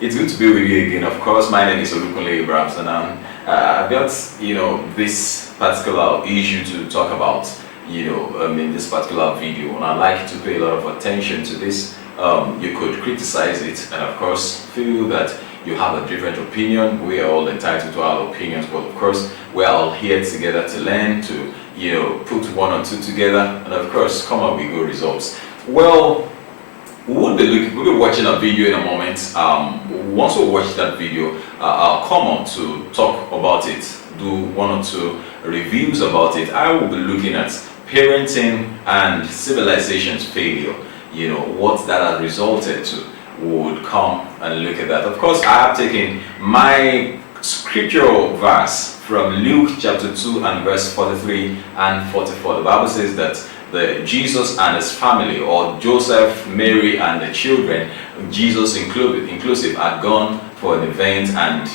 It's good to be with you again. Of course, my name is Olukunle Abrams, and I've got this particular issue to talk about. In this particular video, and I'd like you to pay a lot of attention to this. You could criticize it, and of course, feel that you have a different opinion. We are all entitled to our opinions, but of course, we're all here together to learn, to put one or two together, and of course, come up with good results. Well, we'll be watching a video in a moment. Once we watch that video, I'll come on to talk about it, do one or two reviews about it. I will be looking at parenting and civilization's failure. What that has resulted to. Would come and look at that. Of course, I have taken my scriptural verse from Luke chapter 2 and verse 43 and 44. The Bible says that Jesus and his family, or Joseph, Mary, and the children, Jesus inclusive, had gone for an event, and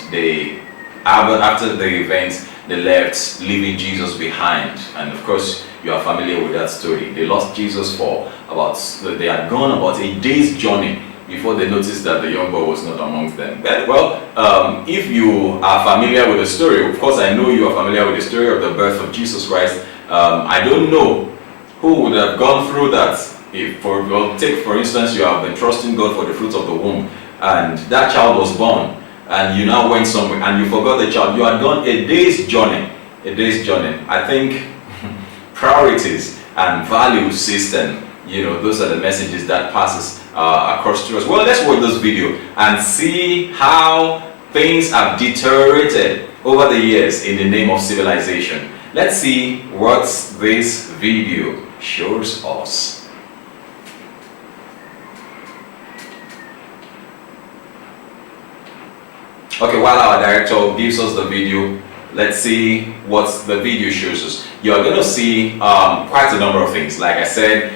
after the event, they left, leaving Jesus behind. And of course, you are familiar with that story. They lost Jesus they had gone about a day's journey before they noticed that the young boy was not amongst them. Well, if you are familiar with the story, of course I know you are familiar with the story of the birth of Jesus Christ. I don't know who would have gone through that. Take for instance, you have been trusting God for the fruit of the womb, and that child was born, and you now went somewhere and you forgot the child. You had gone a day's journey. I think priorities and value system, those are the messages that passes across to us. Well, let's watch this video and see how things have deteriorated over the years in the name of civilization. Let's see what this video shows us. Okay, while our director gives us the video, let's see what the video shows us. You're going to see quite a number of things. Like I said,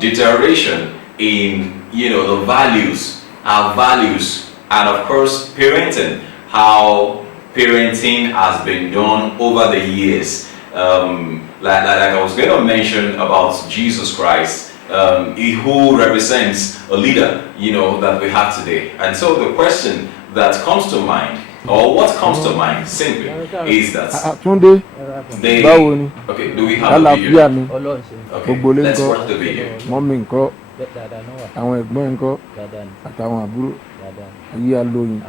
deterioration in the values, our values, and of course parenting, how parenting has been done over the years. Like I was going to mention about Jesus Christ, who represents a leader, that we have today. And so the question that comes to mind, or what comes to mind simply, is that okay, do we have a video? Okay, let's watch the video. Àwọn ẹ̀gbọ́n ńkọ́ àtàwọn àbúrò ayé alóyin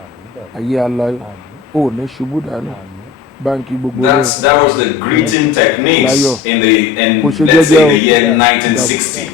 ayé aláyọ̀ ó ní ṣubú dànù báńkì gbogbo rẹ̀. That was the greeting techniques in let's say the year 1960.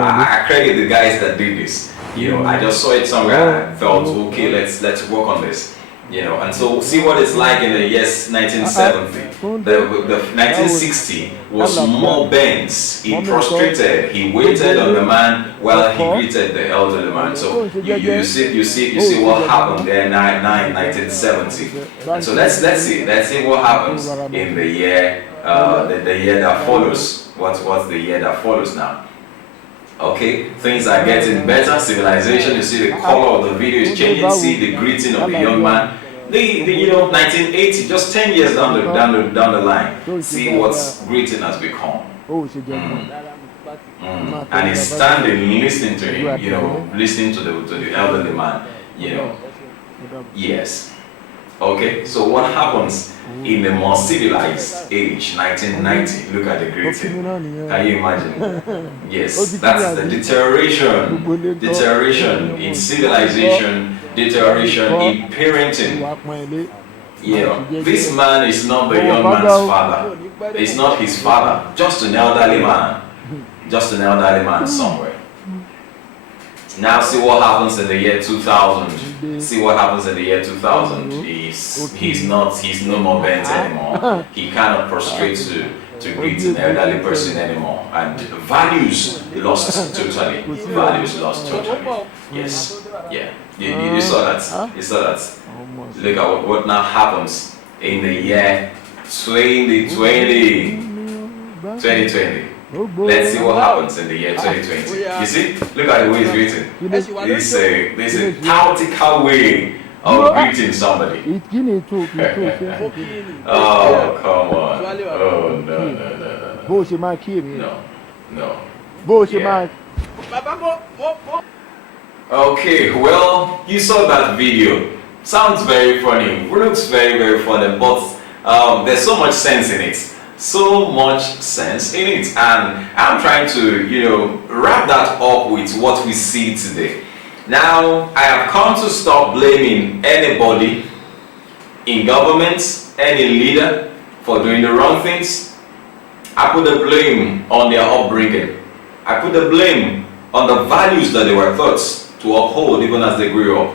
I credit the guys that did this. I just saw it somewhere and I felt, okay, let's work on this. And so see what it's like in the year 1970. The 1960 was more bends. He prostrated, he waited on the man while he greeted the elderly man. So you see what happened there in 1970. And so let's see what happens in the year the year that follows. What's the year that follows now? Okay, things are getting better. Civilization, you see the color of the video is changing. See the greeting of the young man. 1980, just 10 years down the line. See what greeting has become. And he's standing, listening to him. Listening to the elderly man. Yes. Okay, so what happens in the more civilized age, 1990? Look at the greeting. Can you imagine? Yes, that's the deterioration in civilization, deterioration in parenting. This man is not the young man's father. It's not his father. Just an elderly man somewhere. Now see what happens in the year 2000. See what happens in the year 2000. He's no more bent anymore. He cannot prostrate to greet an elderly person anymore. And values lost totally. Yes. Yeah. You saw that. You saw that. Look at what now happens in the year 2020. Let's see what happens in the year 2020. You see? Look at the way it's written. There's a tactical way of greeting somebody. Oh, come on. Oh, no. Yeah. Okay, well, you saw that video. Sounds very funny, looks very, very funny, but there's so much sense in it. So much sense in it. And I'm trying to, wrap that up with what we see today. Now, I have come to stop blaming anybody in government, any leader, for doing the wrong things. I put the blame on their upbringing. I put the blame on the values that they were taught to uphold even as they grew up.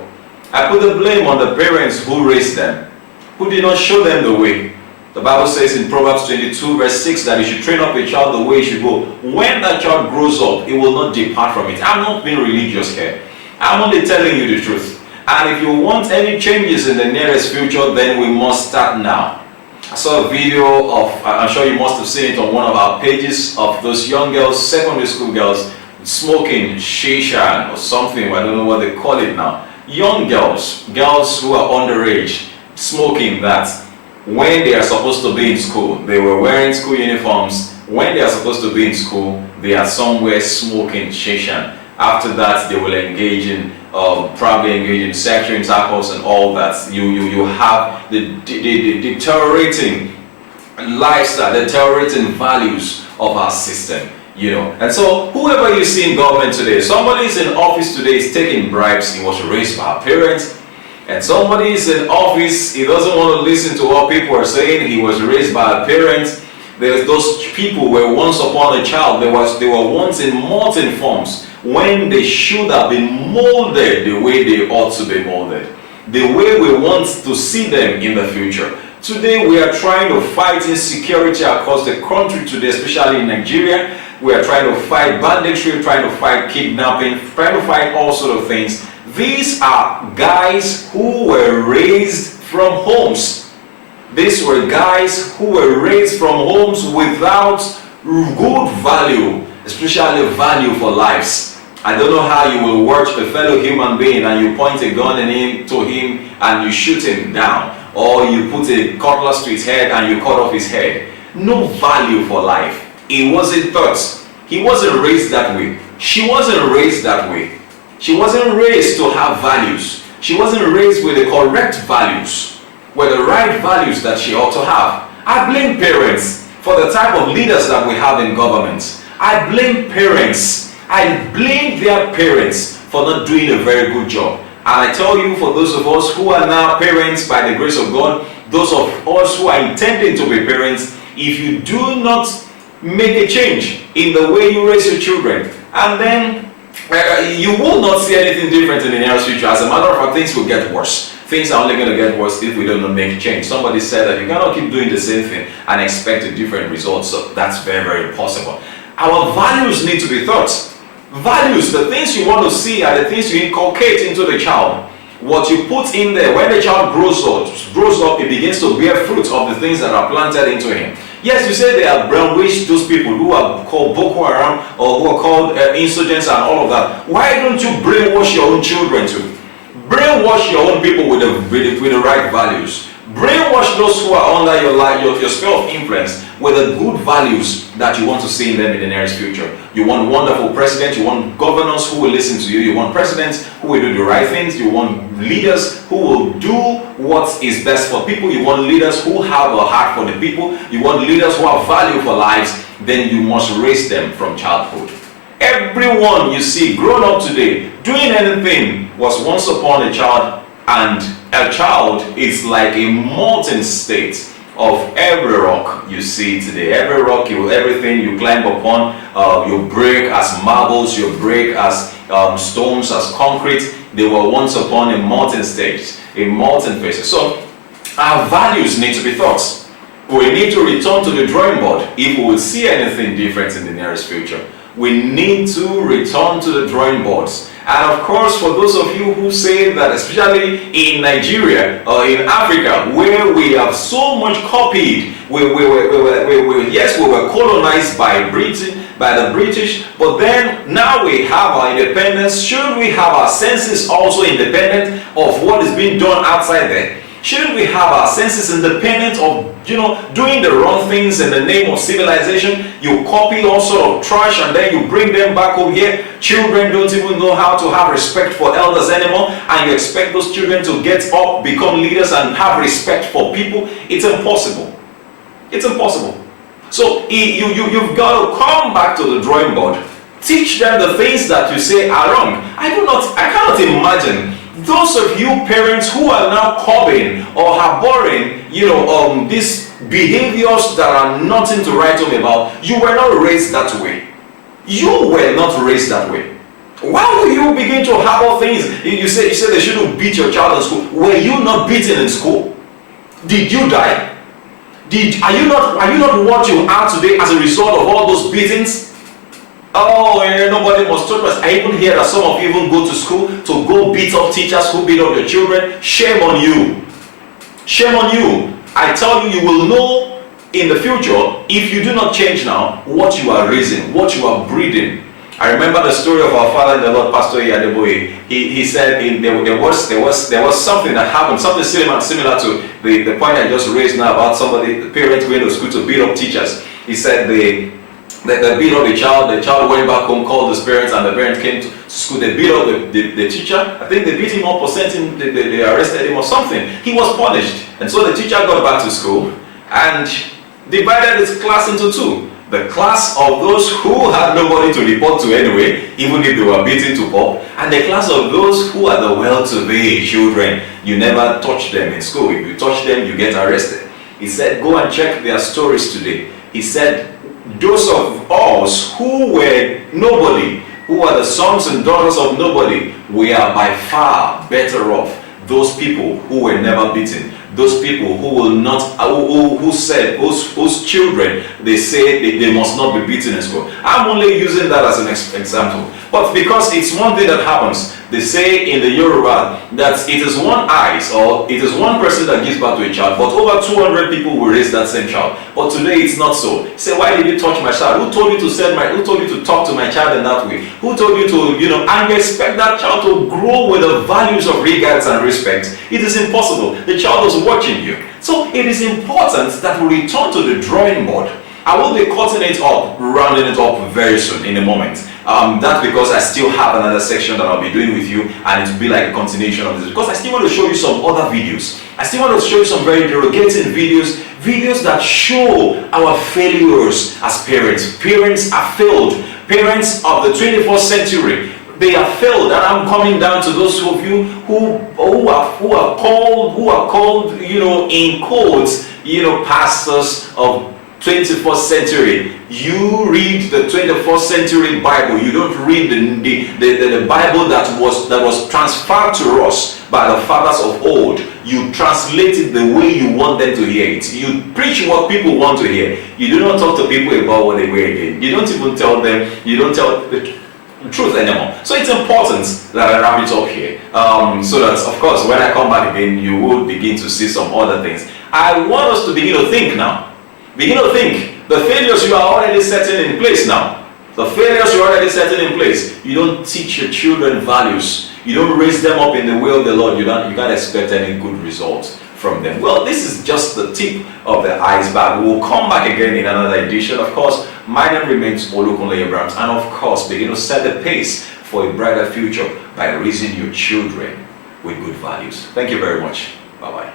I put the blame on the parents who raised them, who did not show them the way. The Bible says in Proverbs 22 verse 6 that you should train up a child the way he should go. When that child grows up, he will not depart from it. I'm not being religious here. I'm only telling you the truth. And if you want any changes in the nearest future, then we must start now. I saw a video of, I'm sure you must have seen it on one of our pages, of those young girls, secondary school girls, smoking shisha or something, I don't know what they call it now. Young girls who are underage, smoking that when they are supposed to be in school. They were wearing school uniforms. When they are supposed to be in school, they are somewhere smoking shisha. After that, they will engage in, probably engage in sexual intercourse and all that. You have the deteriorating lifestyle, the deteriorating values of our system. And so whoever you see in government today, somebody is in office today is taking bribes. He was raised by a parent, and somebody is in office, he doesn't want to listen to what people are saying. He was raised by a parent. There's those people were once upon a child. They were once in molten forms when they should have been molded the way they ought to be molded, the way we want to see them in the future. Today we are trying to fight insecurity across the country today, especially in Nigeria. We are trying to fight banditry, trying to fight kidnapping, trying to fight all sorts of things. These are guys who were raised from homes. These were guys who were raised from homes without good value, especially value for lives. I don't know how you will watch a fellow human being and you point a gun to him and you shoot him down, or you put a cutlass to his head and you cut off his head. No value for life. He wasn't taught. He wasn't raised that way. She wasn't raised that way. She wasn't raised to have values. She wasn't raised with the correct values, with the right values that she ought to have. I blame parents for the type of leaders that we have in government. I blame parents. I blame their parents for not doing a very good job. And I tell you, for those of us who are now parents by the grace of God, those of us who are intending to be parents, if you do not make a change in the way you raise your children, and then you will not see anything different in the near future. As a matter of fact, things will get worse. Things are only going to get worse if we don't make a change. Somebody said that you cannot keep doing the same thing and expect a different result. So that's very, very possible. Our values need to be taught. Values, the things you want to see are the things you inculcate into the child. What you put in there, when the child grows up, it begins to bear fruit of the things that are planted into him. Yes, you say they are brainwashed, those people who are called Boko Haram or who are called insurgents and all of that. Why don't you brainwash your own children too? Brainwash your own people with the right values. Brainwash those who are under your sphere of influence with the good values that you want to see in them in the nearest future. You want wonderful presidents, you want governors who will listen to you, you want presidents who will do the right things, you want leaders who will do what is best for people, you want leaders who have a heart for the people, you want leaders who have value for lives. Then you must raise them from childhood. Everyone you see grown up today doing anything was once upon a child, and a child is like a molten state of every rock you see today. Every rock, everything you climb upon, you break as marbles, you break as stones, as concrete. They were once upon a molten state, a molten phase. So our values need to be taught. We need to return to the drawing board if we will see anything different in the nearest future. We need to return to the drawing boards. And of course, for those of you who say that, especially in Nigeria or in Africa, where we have so much copied, yes, we were colonized by the British, but then now we have our independence. Should we have our senses also independent of what is being done outside there? Shouldn't we have our senses independent of, doing the wrong things in the name of civilization? You copy all sort of trash and then you bring them back home here. Children don't even know how to have respect for elders anymore, and you expect those children to get up, become leaders, and have respect for people. It's impossible. It's impossible. So you've got to come back to the drawing board. Teach them the things that you say are wrong. I cannot imagine those of you parents who are now curbing or harboring, these behaviors that are nothing to write home about. You were not raised that way. You were not raised that way. Why will you begin to harbor things? You say they shouldn't beat your child in school. Were you not beaten in school? Did you die? Are you not what you are today as a result of all those beatings? Oh, nobody must talk us. I even hear that some of you even go to school to go beat up teachers who beat up your children. Shame on you. Shame on you. I tell you, you will know in the future, if you do not change now, what you are raising, what you are breeding. I remember the story of our father in the Lord, Pastor Yadeboye. He said there was something that happened, something similar to the point I just raised now about the parents going to school to beat up teachers. He said they beat up the child went back home, called his parents, and the parents came to school. They beat up the teacher. I think they beat him up or sent him, they arrested him or something. He was punished. And so the teacher got back to school and divided his class into two. The class of those who had nobody to report to anyway, even if they were beaten to pulp, and the class of those who are the well-to-do children. You never touch them in school. If you touch them, you get arrested. He said, go and check their stories today. He said, those of us who were nobody, who are the sons and daughters of nobody, we are by far better off. Those people who were never beaten, those people who will not, who said, whose children, they say they must not be beaten in school. I'm only using that as an example. But because it's one thing that happens, they say in the Yoruba that it is one eyes, or it is one person that gives birth to a child, but over 200 people will raise that same child. But today it's not so. Say, why did you touch my child? Who told you who told you to talk to my child in that way? Who told you to, and you expect that child to grow with the values of regards and respect? It is impossible. The child is watching you. So it is important that we return to the drawing board. I will be cutting it up, rounding it up very soon in a moment. That's because I still have another section that I'll be doing with you, and it will be like a continuation of this, because I still want to show you some other videos. I still want to show you some very derogating videos that show our failures as parents. Parents are failed. Parents of the 21st century, they are failed, and I'm coming down to those of you who are called, in quotes, pastors of 21st century. You read the 21st century Bible. You don't read the Bible that was transferred to us by the fathers of old. You translate it the way you want them to hear it. You preach what people want to hear. You do not talk to people about what they were again. You don't even tell them. You don't tell the truth anymore. So it's important that I wrap it up here, so that, of course, when I come back again, you will begin to see some other things. I want us to begin to think now. Begin to think. The failures you are already setting in place now. The failures you're already setting in place. You don't teach your children values. You don't raise them up in the way of the Lord. You can't expect any good results from them. Well, this is just the tip of the iceberg. We'll come back again in another edition. Of course, my name remains Olukunle Abrams. And of course, begin to set the pace for a brighter future by raising your children with good values. Thank you very much. Bye-bye.